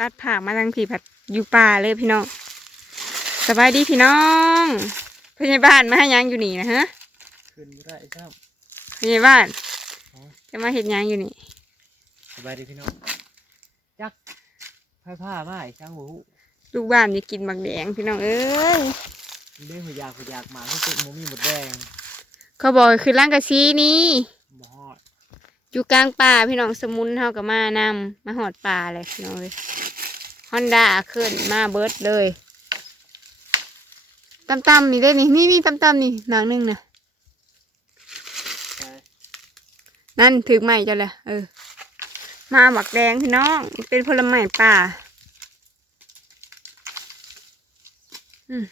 ตัดผ่ามาทางผีผัดอยู่ป่าเลยพี่น้องสบายดีพี่น้องพยาบาลมาให้หยังอยู่นี่นะฮะขึ้นไม่ได้ครับพยาบาลจะมาเห็ดหยังอยู่นี่สบายดีพี่น้องจักผ้าผ้ามาไอ้ช่างหูลูกบ้านจะกินบักแดงพี่น้องเอ้ยเรื่องหัวยากหัวยากหมาที่เป็นหมูมีหมดแดงเขาบอกคือร่างกะซีนี่หมอดอยู่กลางป่าพี่น้องสมุนเฮากับมานำมาหอดป่าเลยพี่น้องเลยฮ อนด้าขึ้นมาเบิร์ดเลยตำๆนี่ได้นี่นี่นี่ตำๆนี่หนังหนึงนะนั่นถึงใหม่จ้ะเลยเออ มาบักแดงพี่น้อง เป็นผลไม้ป่า อืม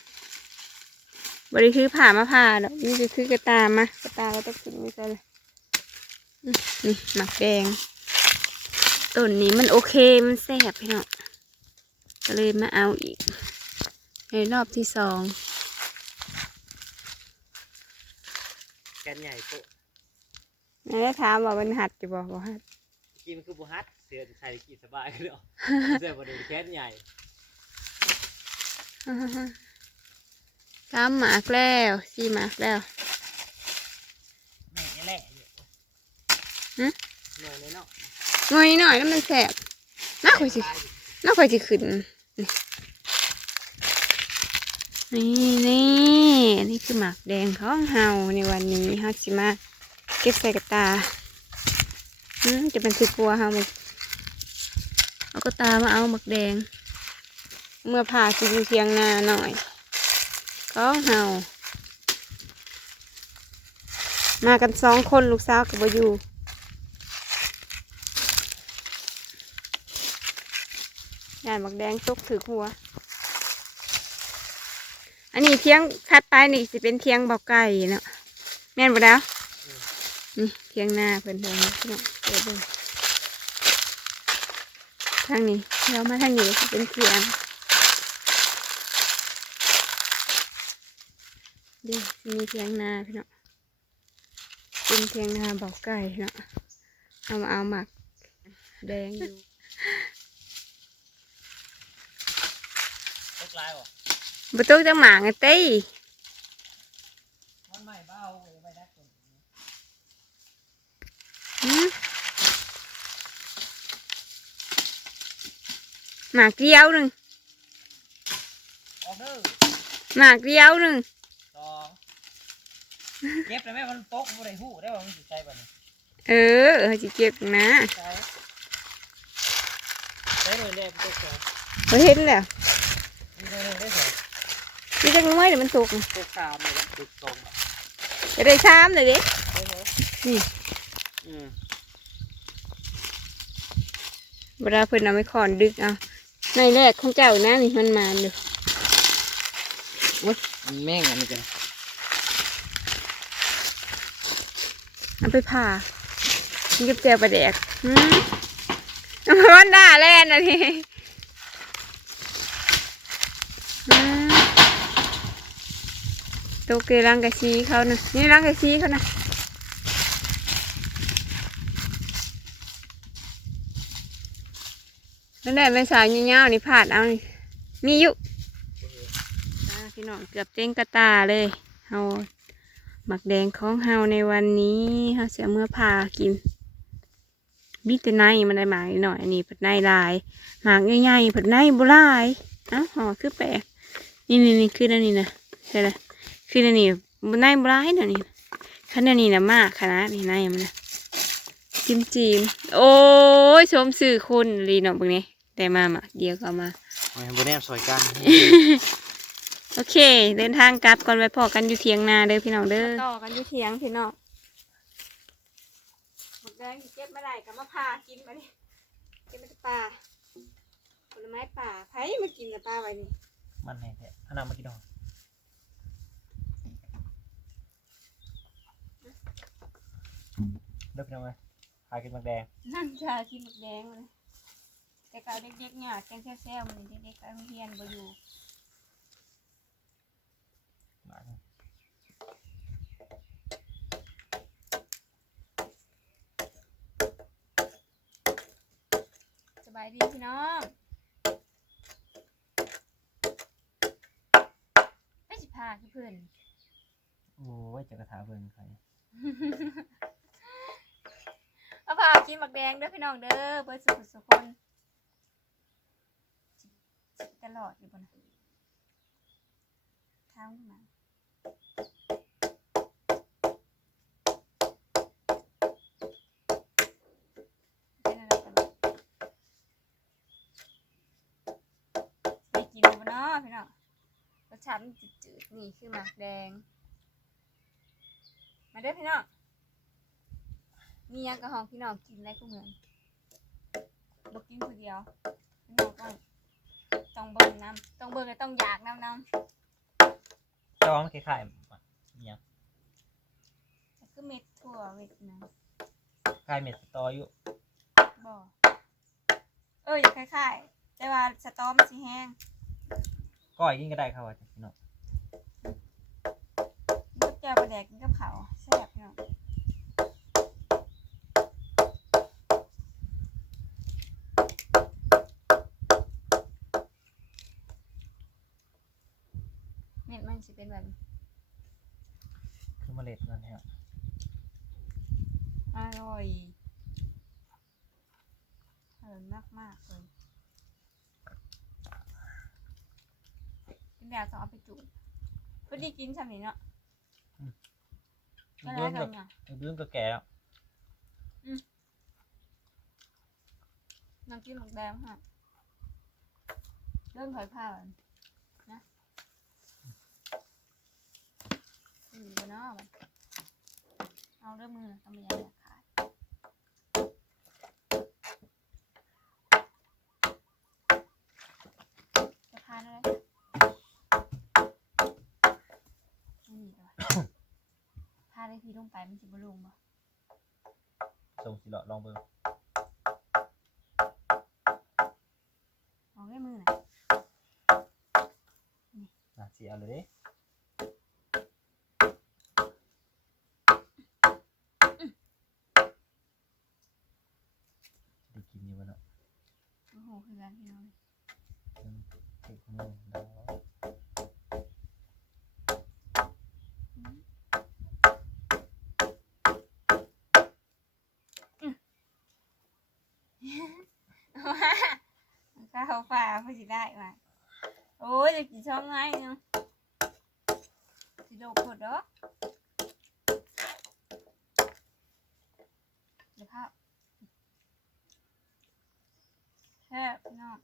บริคือผ่ามาผ่าดอกนี่จะคือกระตามากระตาก็ต้องขึ้นไม่ใช่เลยนี่หมักแดงต้นนี้มันโอเคมันแซ่บพี่น้อง ก็เลยมาเอาอีก ในรอบที่สองแกนใหญ่โตนั่นได้ถามว่ามันหัดจะบอกว่าหัดกินคือบุฮัตเสือใส่กินสบายเลยเสือบริเวณแขนใหญ่สามหมากแล้วสี่หมากแล้วแม่นี่แหละหึหน่วยเลยเนาะหน่อยหน่อยแล้วมันแสบน่าค่อยสิ น่าค่อยสิขึ้น นี่นี่ นี่คือหมากแดงของเฮาในวันนี้ฮักสิมาเก็บใส่กระตาอืมจะเป็นสิกลัวเฮาเอากระตามาเอาหมากแดง เมื่อผ่าสิอยู่เทียงนาหน่อยของเฮามากันสองคนลูกสาวกับบอยู่านหมักแดงตกถือหัว อันนี้เทียงคัดไปนี่สิเป็นเทียงเบาไก่เนาะแม่นบ่แล้วนี่เทียงหน้าเพิ่นเพิ่นพี่น้องเปิดเบิ่งทางนี้แล้วมาทางนี้สิเป็นเทียงดีมีเทียงนาพี่น้องเป็นเทียงนาเบาไก่เนาะเอามาเอาหมักแดงอยู่ ตก ลายบ่ประตูจะหมาไงเต้มันใหม่เบ้าเลยไปได้คนหืมหมากเดียวหนึ่งออกเด้อหมากเดียวหนึ่งสองเก็บเลยแม่มันตกบ่ได้หูได้ว่ามันสิใจบ่นี่เออเออจิเก็บนะใช่ใช้เลยแรกตกสองพอเห็นแล้ว นี่จะงวยเดี๋ยวมันตกตกสามเลยแล้วตกสองจะได้ซ้ำเลยดิได้ไหมนี่อืมเวลาเพิ่นเอาไปขอนดึกเอาในแรกของเจ้านะนี่มันมาอยู่มันแม่งอันนี้กันเอาไปผ่านี่กับแจวปลาแดกหืมมันด่าแล่นอะนี่หืม ตัวเกลังกะซีเขานะนี่รังกะซีเขานะนั่นแหละแม่สาวเงี้ยวๆนี่ผาดเอานี่มีอยู่พี่น้องเกือบเจ้งกระตาเลยเฮาหมักแดงของเฮาในวันนี้เฮาเสียเมื่อพากินมีแต่ในมันได้หมากหน่อยอันนี้ผัดในลายหมากใหญ่ๆผัดในบุลายอ้าห่อคือแปลก นี่นี่นี่คืออันนี้นะใช่ไหมคืออันนี้บุในบุลายนะนี่ขนาดนี้นะมากขนาดนี้ในมันนะจิ้มจีมโอ้ยชมสื่อคุณลีเนาะพวกนี้ได้มาหมากเดียวก็เอามาโอ้ยบนแนมสวยกันโอเค เดินทางกลับก่อนไปพอกันอยู่เทียงนาเด้อพี่น้องเด้อต่อกันอยู่เทียงพี่น้องหมดแดงเก็บไม่ได้กับมะพร้าวกินมาดิเก็บมาจากป่าผลไม้ป่าไผมากินกับป่าไว้นี่ มันแห้งแท้อันนั้นมากี่ดอกเลิกยังไงพากินหมักแดงนั่งชากินหมดแดงเลยแต่เก่าเด็กๆเนี่ยแกงแซ่บๆมันเด็กๆก็ไม่เฮียนบ่อยู่มาสบายดีพี่น้อง เพื่อนโอ้ยจะกระถาเบิ่งใครเอาพากินหมักแดงเด้อพี่น้องเด้อเบิดสุขสุขคนจิตลอดอยู่บนน่ะเท้าขึ้นมา รสชาติมันจืดๆนี่คือหมักแดง มาเด้อพี่น้องมีหยังกระหองพี่น้องกินได้ก็เหมือนบกินคนเดียวพี่น้องต้องต้องเบิ่งน้ำต้องเบิ่งและต้องอยากน้ำน้จอมันคล้ายๆเนี่ยำแต่คือเม็ดถั่วเม็ดนะคล้ายเม็ดสตออยู่บ่เอออยากคล้ายๆ แต่ว่าสตอมันสิแห้ง ก้อยกินก็ได้ครับว่าจังพี่น้องกินกับแจ่วปลาแดกกินกับข้าวแซ่บพี่น้องเม็ดมันสิเป็นแบบนี้คือเมล็ดนั่นแหละอร่อยอร่อยมากมากๆเลย กินแบบต้องเอาไปจุ่มพอดีกินสำนี้เนาะก็เบื้ได้องกับทำไงเบื้องก็แก่แล้วน้ำจิ้มหมึกแดงฮะเริ่มถอยผ้าแล้วนะอืมก็เนาะมันเอาเริ่มมือต้องมีอะไรขาด ได้ที่ลงไปมันสิบลงบ่ส่งสิเลาะลองเบิ่งเอาไว้มือหน่อยอะสิเอาเลยเด้ เพื่อสิได้มาโอ้ยจะกินช่องไงเนาะสิโดกหมดเด้อเดี๋ยวข้าวแค่บเนาะ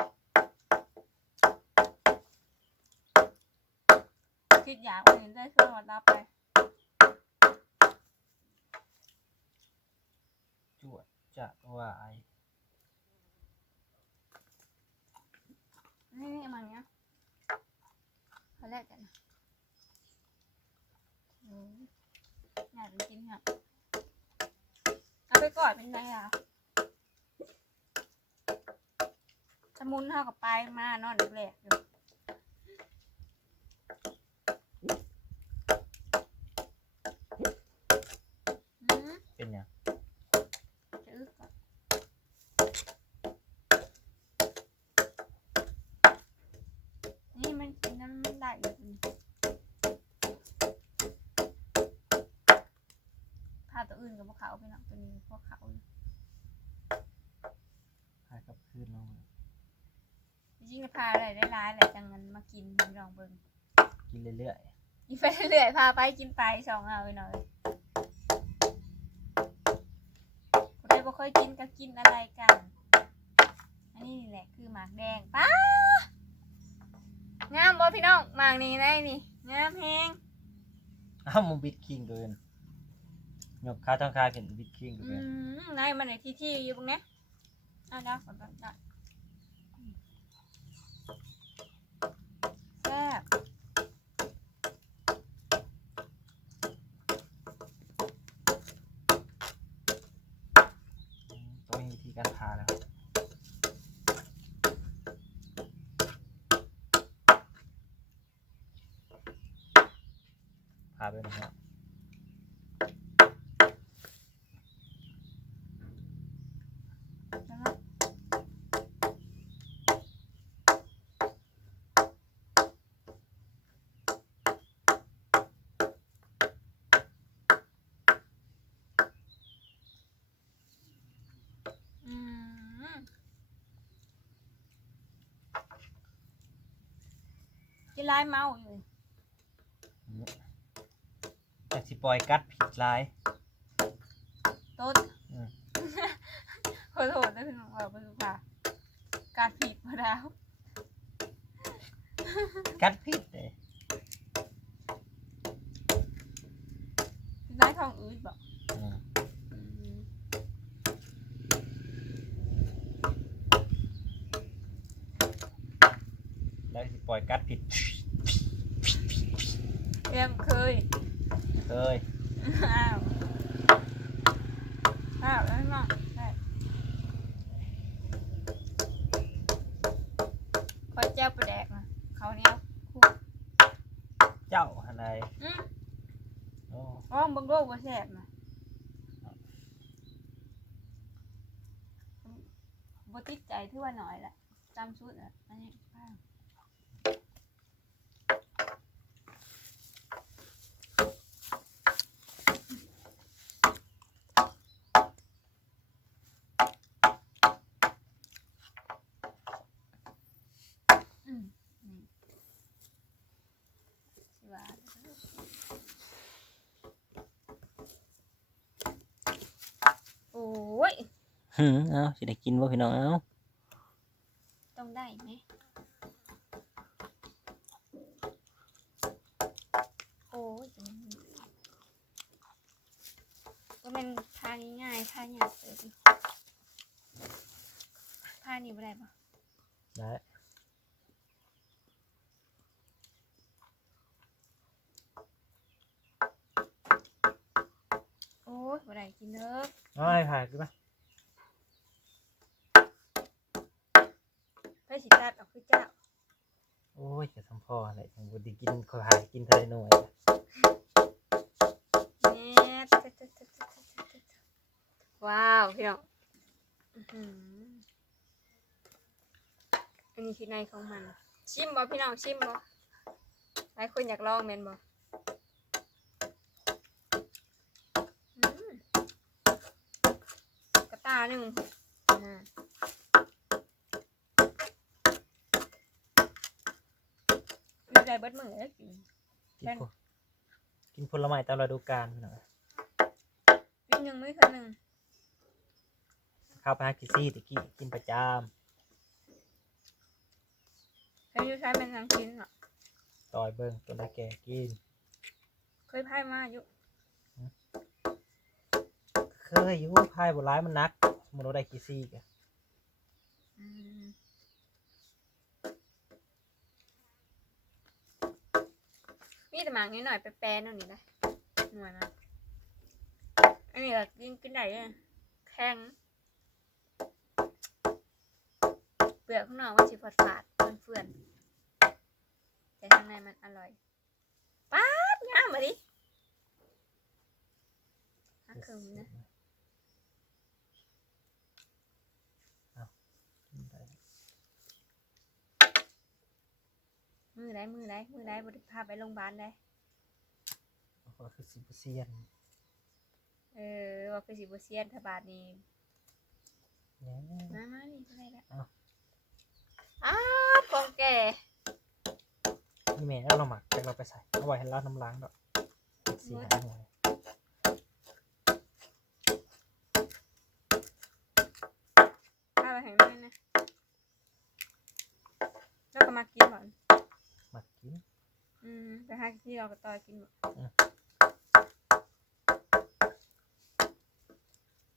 คิดอยากเห็นได้ช่วยมารับไปจวดจะว่าไนี่นี่มันเนี้ยเขาแรกกันอยากไปกินครับเอาไปก่อนเป็นไงอะสมุนเท่ากับไปมานอนแรกอยู่อืม เป็นหยัง จะอึกก่อนนี่มันกินน้ำมันได้อยู่นี่พาตัวอื่นกับพวกเขาไปหนักตัวนี้พวกเขาอยู่ พายกลับคืนลองเบิ่ง จริงๆก็พาอะไรได้ร้ายๆแหละจังงั้นมากินพี่ลองเบิ่งกินเรื่อยกินไปเรื่อยๆพาไปกินไปสองเอาไปหน่อยคนใดบ่เคยกินก็กินอะไรกัน อันนี้นี่แหละคือหมากแดงป้างามบ่พี่น้องหมากนี้ได้นี่งามแฮงๆอ้าวมึงบิดคิงเกินยกขาทั้งขาเป็นบิดคิงอืเกินมในมันในที่ที่อยู่ตรงเนี้ยอะได้ขอได้ได้แเลยนะครับจะไล่เมาอยู่ ปล่อยกัดผิดลาย ต้นอืม ขอโทษนะพี่น้องว่าบ่รู้ค่ะการผิดมาแล้วกัดผิดเลยกินลายทองอืดบอกอืมอืมแล้วสิปล่อยกัดผิดเอ็มเคย เคยอ้าวอ้าวแล้วน้องได้คอยแจ้วประแดกมาเขาวเหนี้ยวคู่เจ้าอะไรอืมโอ้อ๋อบังโลกว่าแซ่บนะบ่ติดใจที่ว่าหน่อยละจำชุดอะอันนี้บ้างอืมนี่สิว่าโอ้ย หืมเอาสิได้กินบ่พี่น้องเอาต้องได้ไหมโอ้ยจะมันก็เป็นทาง่ายๆทาอยากเสร็จทานี่ไม่ได้ปะได้โอ้ยไม่ได้กินเด้อเอาให้ผ่านขึ้นม ไปสิตัดเออกคือเจ้า โอ้ยจะทำพ่ออะไรจังบ่ได้กินขอหายกินเท่าไรหน่อยแม่ตะตะตะตะตะตะตะว้าว พี่น้องอื้อหืออันนี้คือในของมัน ชิมบ่พี่น้องชิมบ่หลายคนอยากลองแม่นบ่อืมกระตาหนึ่งอ่ามีได้เบิดมือแล้วกิน กินผลกินผลไม้ตามฤดูกาลพี่น้องกินหนึ่งไม่เท่าหนึ่งข้าวปลากิซี่ตะกี้กินประจเคยอยู่ใช้เป็นนังกินเหรอำต่อยเบิ่งตัวได้แก่กิน เคยพายมาอยู่เคยอยู่พายบ่ร้ายมันนักสมมุติว่าได้กิซี่กะอืม มีแต่หมากนิดหน่อยไปแปรนู่นนี่นะหน่วยมาอันนี้ก็กินกินได้เลยแข็งเปลือกข้างนอกมันสีฝาดฝาดเฟื่อนๆแต่ข้างในมันอร่อยป๊าดงามมาดิฮักคืมนะ เอากินได้ มือไรมือไรมือไรบริพาไปโรงพยาบาลได้ก็คือสิบเซียนเออว่าคือสิบเซียนทบาทนี้เนี่ยมามานี่อะไรละอ้าวอ้าวของแก่นี่แม่เอาเราหมักจากเราไปใส่เอาไว้ให้เราน้ำล้างดอกสีหายหน่อย ข้าวแห้งด้วยนะแล้วก็มากินก่อน หมักกิน อืมไป หาที่เราก็ต่อยกินบ่อืม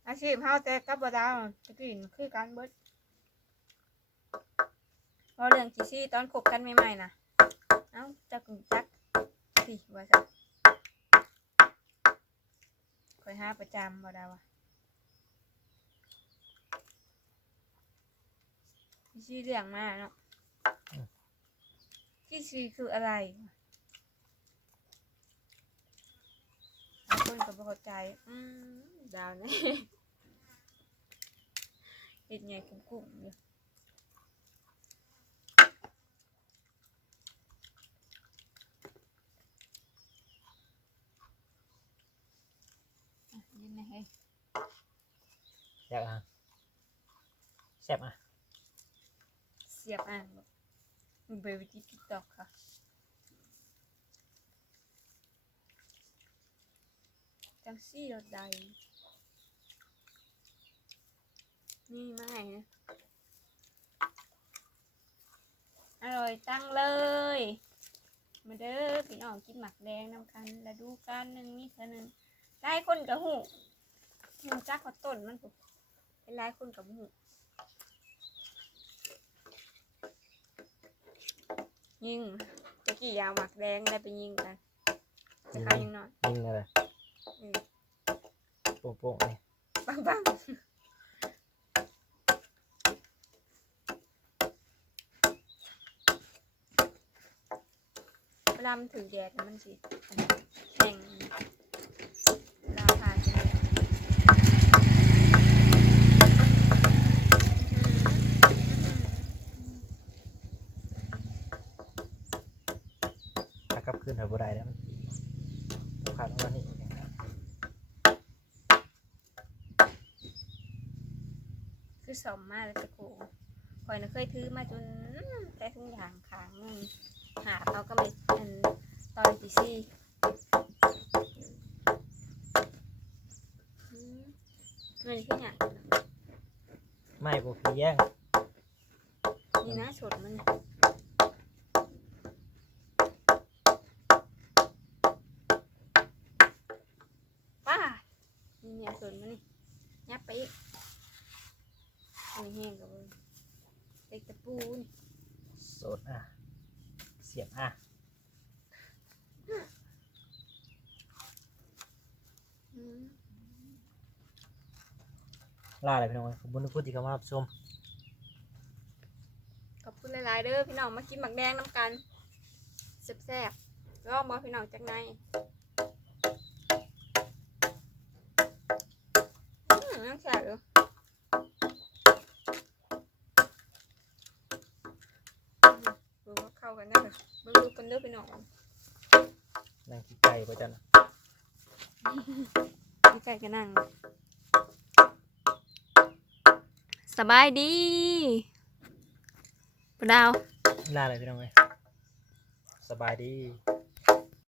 อาชีพเฮาแต่กับบดาวจะกินคือการเบิดเพราะเรื่องจีซี่ตอนคบกันใหม่ๆนะเอ้าจักกุจักสิว่าซะคอยหาประจำบ่ดาวะจีซี่เรื่องมาเนาะจีซี่คืออะไรหลาย คนก็บ่เข้าใจ อืมดาวนี่เห็ดไงกุ้งๆอยู่อะยินนะเฮ้ยอยากอะแซ่บอะเสียบอ่างบอกมึงไปวิธีติ๊กต็อกค่ะ จังซี่รถใด นี่ไม่นะอร่อยจังเลย มาเด้อพี่น้องกินหมักแดงนำกันแล้วดูกันหนึ่งนี่เท่านึงหลายคนกับหูหูจักขาต้นมันปุ๊บเป็นหลายคนกับหูยิงตะกี้ยาวหมักแดงได้ไปยิงกันจะใครยิงหน่อย ยิงอะไร อืมโป่งๆนี่ปังปังเวลามันถือแดดนะมันสิแห้งเวลาผ่านไปแล้ว ถ้ากลับคืนหาบ่ได้แล้วมันต้องขาดวันนี้ คือสมมาแล้วตะโกค อยน่ะเคยถือมาจนแต่ทุกอย่างขางนึงหาเขาก็ไม่อันตอนตีซี่มเงินขึ้นอย่างไม่บ่พี่แย่งนี่นะสดมันป้านี่เนี่ยสดมันนี่ยับไปอีกอันนี้แห้งกับเลย เล็กตะปูนี่สดอะ เสียบอะอืมล่าอะไรพี่น้องขอบคุณทุกคนที่เข้ามารับชม ขอบคุณหลายๆเด้อพี่น้องมากินหมักแดงน้ำกันแซ่บๆลองมาพี่น้องจากในอืมน้ำแซ่บอยู่ เบิ่งดูกันเด้อพี่น้องนั่งขี้ไก่ประจันดีใจกันนั่งสบายดีปะดาวล่าอะไรพี่น้องเอ้ยสบายดี